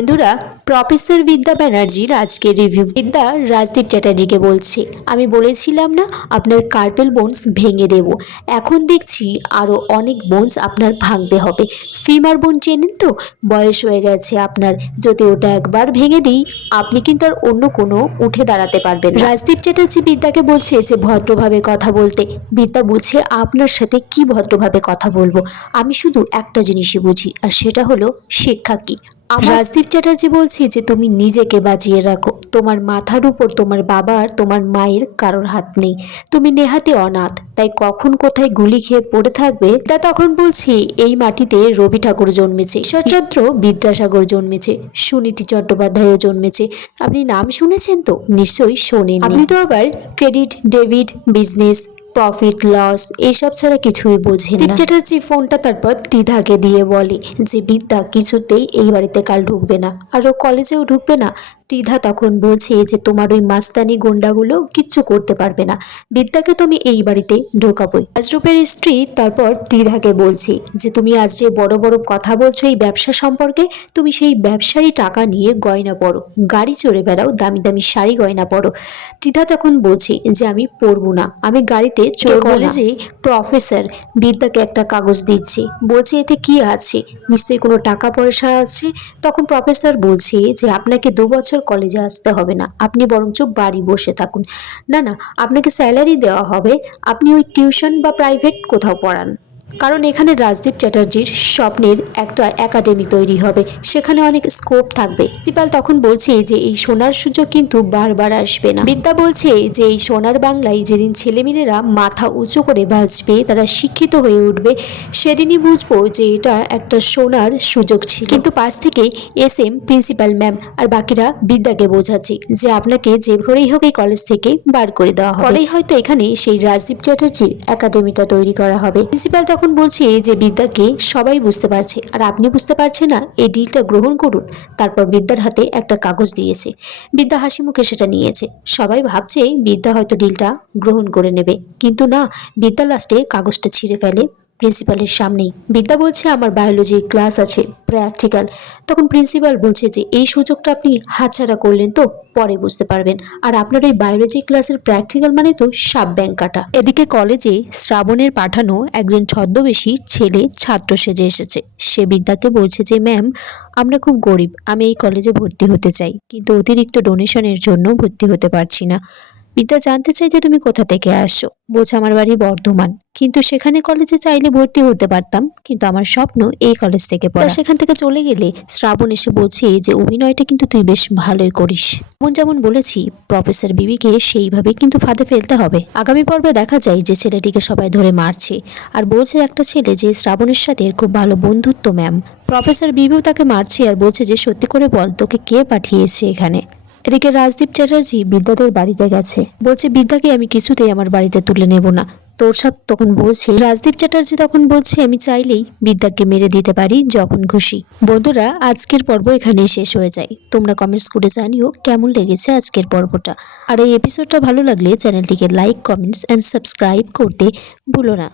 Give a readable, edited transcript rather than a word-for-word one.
বন্ধুরা, প্রফেসর বিদ্যা ব্যানার্জির আজকের রিভিউ। বিদ্যা রাজদীপ চ্যাটার্জিকে বলছে, আমি বলেছিলাম না আপনার কার্পেল বোনস ভেঙে দেব। এখন দেখছি আরও অনেক বোনস আপনার ভাঙতে হবে। ফিমার বোন চেনেন তো? বয়স হয়ে গেছে আপনার, যদি ওটা একবার ভেঙে দিই আপনি কিন্তু আর অন্য কোনো উঠে দাঁড়াতে পারবেন না। রাজদীপ চ্যাটার্জি বিদ্যাকে বলছে যে ভদ্রভাবে কথা বলতে। বিদ্যা বলছে, আপনার সাথে কি ভদ্রভাবে কথা বলবো? আমি শুধু একটা জিনিসই বুঝি, আর সেটা হলো শিক্ষা কি। রাজদীপ চ্যাটার্জি বলছে যে তুমি নিজেকে বাঁচিয়ে রাখো, তোমার মাথার উপর তোমার বাবার তোমার মায়ের কারোর হাত নেই, তুমি নেহাতি অনাথ, তাই কখন কোথায় গুলি খেয়ে পড়ে থাকবে। তা তখন বলছি, এই মাটিতে রবি ঠাকুর জন্মেছে, ঈশ্বরচন্দ্র বিদ্যাসাগর জন্মেছে, সুনীতি চট্টোপাধ্যায়ও জন্মেছে। আপনি নাম শুনেছেন তো? নিশ্চয়ই শোনেন। আপনি তো আবার credit debit business profit loss এইসব ছাড়া কিছুই বোঝেন না। চ্যাটার্জি ফোনটা তারপর দ্বিধাকে দিয়ে বলে যে বিদ্যা কিছুতেই এই বাড়িতে কাল ঢুকবে না, আর ও কলেজেও ঢুকবে না। ত্রিধা তখন বলছে যে তোমার ওই মাস্তানি গুন্ডাগুলো কিচ্ছু করতে পারবে না, বিদ্যাকে তুমি এই বাড়িতে ঢোকাবোই। রাজরূপের স্ত্রী তারপর ত্রিধাকে বলছে যে তুমি আজ যে বড় বড় কথা বলছো এই ব্যবসা সম্পর্কে, তুমি সেই ব্যবসারই টাকা নিয়ে গয়না পরো, গাড়ি চড়ে বেড়াও, দামি দামি শাড়ি গয়না পরো। ত্রিধা তখন বলছে যে আমি পরবো না, আমি গাড়িতে চড়বো না। কলেজে প্রফেসর বিদ্যাকে একটা কাগজ দিচ্ছে, বলছে এতে কি আছে, নিশ্চয়ই কোনো টাকা পয়সা আছে। তখন প্রফেসর বলছে যে আপনাকে 2 বছর কলেজে আসতে হবে না, আপনি বরঞ্চ বাড়ি বসে থাকুন। না না, আপনাকে স্যালারি দেওয়া হবে, আপনি ওই টিউশন বা প্রাইভেট কোথাও পড়ান। কারণ এখানে রাজদীপ চ্যাটার্জির স্বপ্নের একটা একাডেমি তৈরি হবে, সেখানে অনেক স্কোপ থাকবে। দীপাল তখন বলছে যে এই সোনার সুযোগ কিন্তু বারবার আসবে না। বিদ্যা বলছে যে এই সোনার বাংলায় যেদিন ছেলেমেয়েরা মাথা উঁচু করে বাঁচবে, তারা শিক্ষিত হয়ে উঠবে, সেদিনই বুঝবো যে এটা একটা সোনার সুযোগ ছিল। কিন্তু পাশ থেকে SM প্রিন্সিপাল ম্যাম আর বাকিরা বিদ্যাকে বোঝাচ্ছে যে আপনাকে যে করেই হোক এই কলেজ থেকে বার করে দেওয়া হবে। পরেই হয়তো এখানে সেই রাজদীপ চ্যাটার্জির একাডেমিটা তৈরি করা হবে। প্রিন্সিপাল তখন বলছে যে বিদ্যাকে সবাই বুঝতে পারছে, আর আপনি বুঝতে পারছেন না, এই ডিলটা গ্রহণ করুন। তারপর বিদ্যার হাতে একটা কাগজ দিয়েছে, বিদ্যা হাসি মুখে সেটা নিয়েছে। সবাই ভাবছে বিদ্যা হয়তো ডিলটা গ্রহণ করে নেবে, কিন্তু না, বিদ্যা লাস্টে কাগজটা ছিঁড়ে ফেলে প্রিন্সিপালের সামনেই। বিদ্যা বলছে আমার বায়োলজির ক্লাস আছে, প্র্যাকটিক্যাল। তখন প্রিন্সিপাল বলছে যে এই সুযোগটা আপনি হাতছাড়া করলেন তো, পরে বুঝতে পারবেন। আর আপনার ওই বায়োলজি ক্লাসের প্র্যাকটিক্যাল মানে তো সাপ ব্যাংক কাটা। এদিকে কলেজে শ্রাবণের পাঠানো একজন ছদ্মবেশী ছেলে ছাত্র সেজে এসেছে। সে বিদ্যাকে বলছে যে ম্যাম, আমরা খুব গরিব, আমি এই কলেজে ভর্তি হতে চাই, কিন্তু অতিরিক্ত ডোনেশনের জন্য ভর্তি হতে পারছি না। বিদ্যা জানতে চাই যে তুমি কোথা থেকে আসছো। বলছে আমার বাড়ি বর্ধমান, কিন্তু সেখানে কলেজে চাইলে ভর্তি হতে পারতাম, কিন্তু আমার স্বপ্ন এই কলেজ থেকে পড়া। সেখান থেকে চলে গেলে শ্রাবণ এসে বলছে যে অভিনয়টা কিন্তু তুই বেশ ভালোই করিস। যেমন যেমন বলেছি প্রফেসর বিবিকে সেইভাবে কিন্তু ফাঁদে ফেলতে হবে। আগামী পর্বে দেখা যায় যে ছেলেটিকে সবাই ধরে মারছে, আর বলছে একটা ছেলে যে শ্রাবণের সাথে খুব ভালো বন্ধুত্ব ম্যাম। প্রফেসর বিবিও তাকে মারছে আর বলছে যে সত্যি করে বল, তোকে কে পাঠিয়েছে এখানে। এদিকে রাজদীপ চ্যাটার্জি বিদ্যাদের বাড়িতে গেছে, বলছে বিদ্যাকে আমি কিছুতেই আমার বাড়িতে তুলে নেব না। তোরসাদ তখন বলছে, রাজদীপ চ্যাটার্জি তখন বলছে আমি চাইলেই বিদ্যাকে মেরে দিতে পারি যখন খুশি। বন্ধুরা, আজকের পর্ব এখানেই শেষ হয়ে যায়। তোমরা কমেন্টস করে জানিও কেমন লেগেছে আজকের পর্বটা। আর এই এপিসোডটা ভালো লাগলে চ্যানেলটিকে লাইক, কমেন্টস অ্যান্ড সাবস্ক্রাইব করতে ভুলো না।